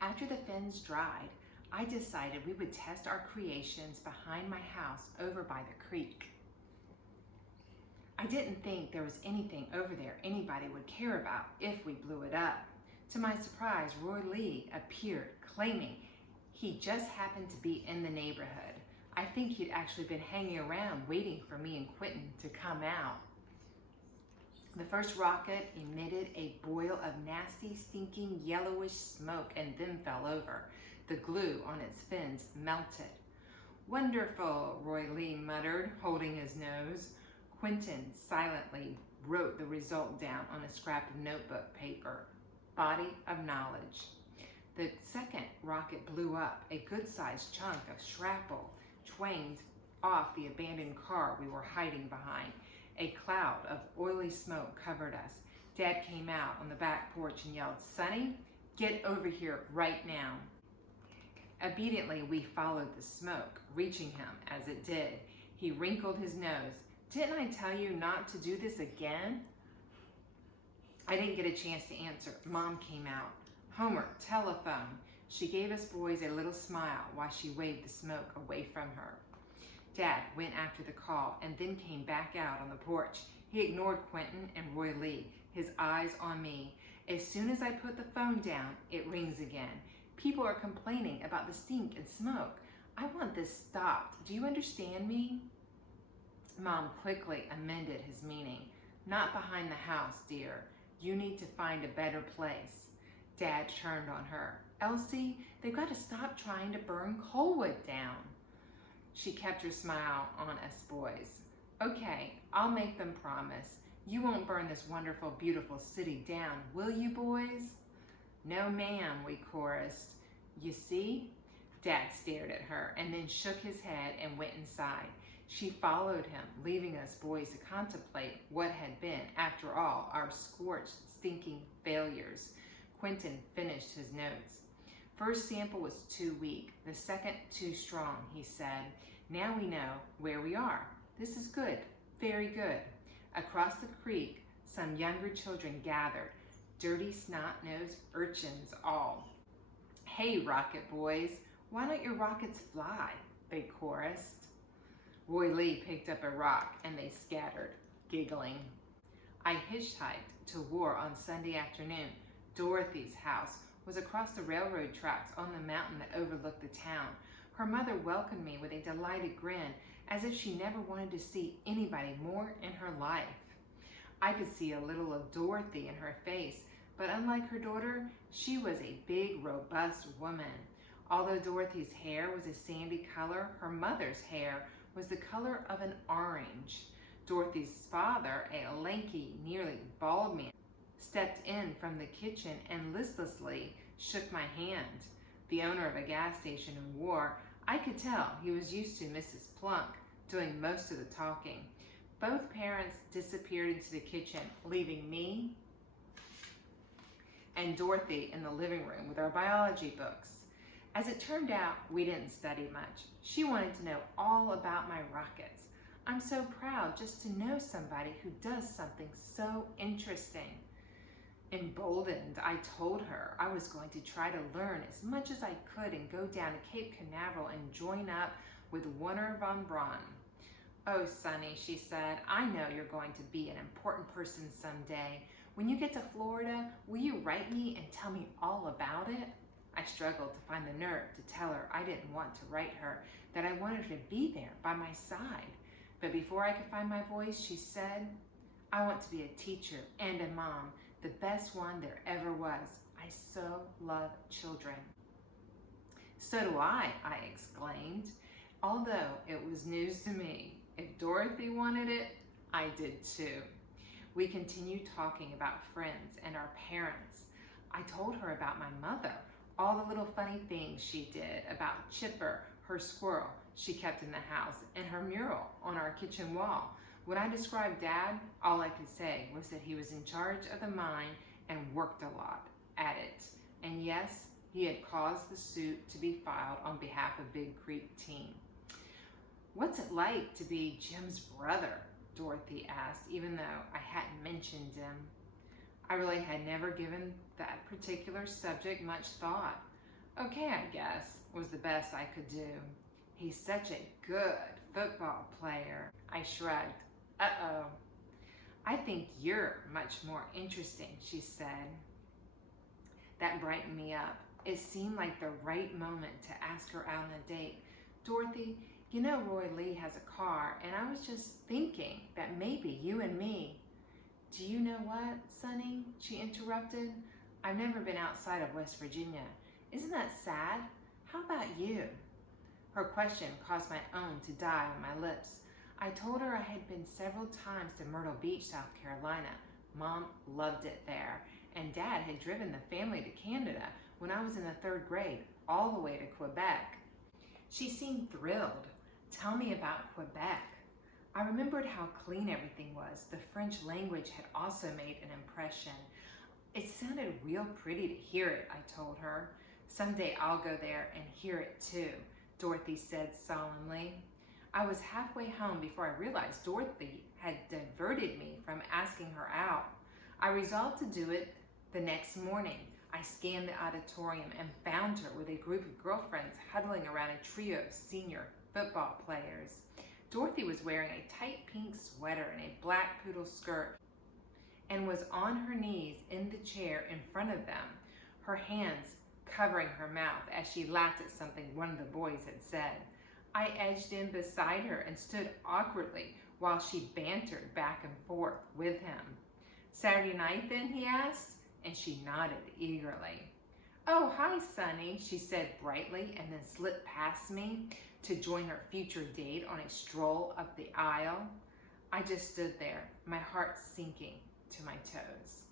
After the fins dried, I decided we would test our creations behind my house over by the creek. I didn't think there was anything over there anybody would care about if we blew it up. To my surprise, Roy Lee appeared, claiming he just happened to be in the neighborhood. I think he'd actually been hanging around waiting for me and Quentin to come out. The first rocket emitted a boil of nasty, stinking, yellowish smoke and then fell over. The glue on its fins melted. "Wonderful," Roy Lee muttered, holding his nose. Quentin silently wrote the result down on a scrap of notebook paper. Body of knowledge. The second rocket blew up. A good-sized chunk of shrapnel twanged off the abandoned car we were hiding behind. A cloud of oily smoke covered us. Dad came out on the back porch and yelled, "Sonny, get over here right now." Obediently, we followed the smoke, reaching him as it did. He wrinkled his nose. "Didn't I tell you not to do this again?" I didn't get a chance to answer. Mom came out. "Homer, telephone." She gave us boys a little smile while she waved the smoke away from her. Dad went after the call and then came back out on the porch. He ignored Quentin and Roy Lee, his eyes on me. As soon as I put the phone down, it rings again. "People are complaining about the stink and smoke. I want this stopped. Do you understand me?" Mom quickly amended his meaning. "Not behind the house, dear. You need to find a better place." Dad turned on her. "Elsie, they've got to stop trying to burn Coalwood down." She kept her smile on us boys. "Okay, I'll make them promise. You won't burn this wonderful, beautiful city down, will you, boys?" "No, ma'am," we chorused. "You see?" Dad stared at her and then shook his head and went inside. She followed him, leaving us boys to contemplate what had been, after all, our scorched, stinking failures. Quentin finished his notes. "First sample was too weak, the second too strong," he said. "Now we know where we are. This is good, very good." Across the creek, some younger children gathered, dirty snot-nosed urchins all. "Hey, rocket boys, why don't your rockets fly?" they chorused. Roy Lee picked up a rock and they scattered, giggling. I hitchhiked to War on Sunday afternoon. Dorothy's house was across the railroad tracks on the mountain that overlooked the town. Her mother welcomed me with a delighted grin, as if she never wanted to see anybody more in her life. I could see a little of Dorothy in her face, but unlike her daughter, she was a big, robust woman. Although Dorothy's hair was a sandy color, her mother's hair was the color of an orange. Dorothy's father, a lanky, nearly bald man, stepped in from the kitchen and listlessly shook my hand. The owner of a gas station in War, I could tell he was used to Mrs. Plunk doing most of the talking. Both parents disappeared into the kitchen, leaving me and Dorothy in the living room with our biology books. As it turned out, we didn't study much. She wanted to know all about my rockets. I'm so proud just to know somebody who does something so interesting. Emboldened, I told her I was going to try to learn as much as I could and go down to Cape Canaveral and join up with Werner von Braun. "Oh, Sonny," she said, "I know you're going to be an important person someday. When you get to Florida, will you write me and tell me all about it?" I struggled to find the nerve to tell her I didn't want to write her, that I wanted her to be there by my side. But before I could find my voice, she said, "I want to be a teacher and a mom, the best one there ever was. I so love children." "So do I exclaimed. Although it was news to me. If Dorothy wanted it, I did too. We continued talking about friends and our parents. I told her about my mother, all the little funny things she did, about Chipper, her squirrel she kept in the house, and her mural on our kitchen wall. When I described Dad, all I could say was that he was in charge of the mine and worked a lot at it. And yes, he had caused the suit to be filed on behalf of Big Creek Team. "What's it like to be Jim's brother?" Dorothy asked, even though I hadn't mentioned him. I really had never given that particular subject much thought. Okay, I guess, was the best I could do. He's such a good football player. I shrugged. Uh-oh. I think you're much more interesting, she said. That brightened me up. It seemed like the right moment to ask her out on a date. Dorothy, you know Roy Lee has a car, and I was just thinking that maybe you and me. Do you know what, Sonny? She interrupted. I've never been outside of West Virginia. Isn't that sad? How about you? Her question caused my own to die on my lips. I told her I had been several times to Myrtle Beach, South Carolina. Mom loved it there, and Dad had driven the family to Canada when I was in the 3rd grade, all the way to Quebec. She seemed thrilled. Tell me about Quebec. I remembered how clean everything was. The French language had also made an impression. It sounded real pretty to hear it, I told her. Someday I'll go there and hear it too, Dorothy said solemnly. I was halfway home before I realized Dorothy had diverted me from asking her out. I resolved to do it the next morning. I scanned the auditorium and found her with a group of girlfriends huddling around a trio of senior football players. Dorothy was wearing a tight pink sweater and a black poodle skirt and was on her knees in the chair in front of them, her hands covering her mouth as she laughed at something one of the boys had said. I edged in beside her and stood awkwardly while she bantered back and forth with him. Saturday night then, he asked, and she nodded eagerly. Oh, hi, Sonny, she said brightly, and then slipped past me to join her future date on a stroll up the aisle. I just stood there, my heart sinking to my toes.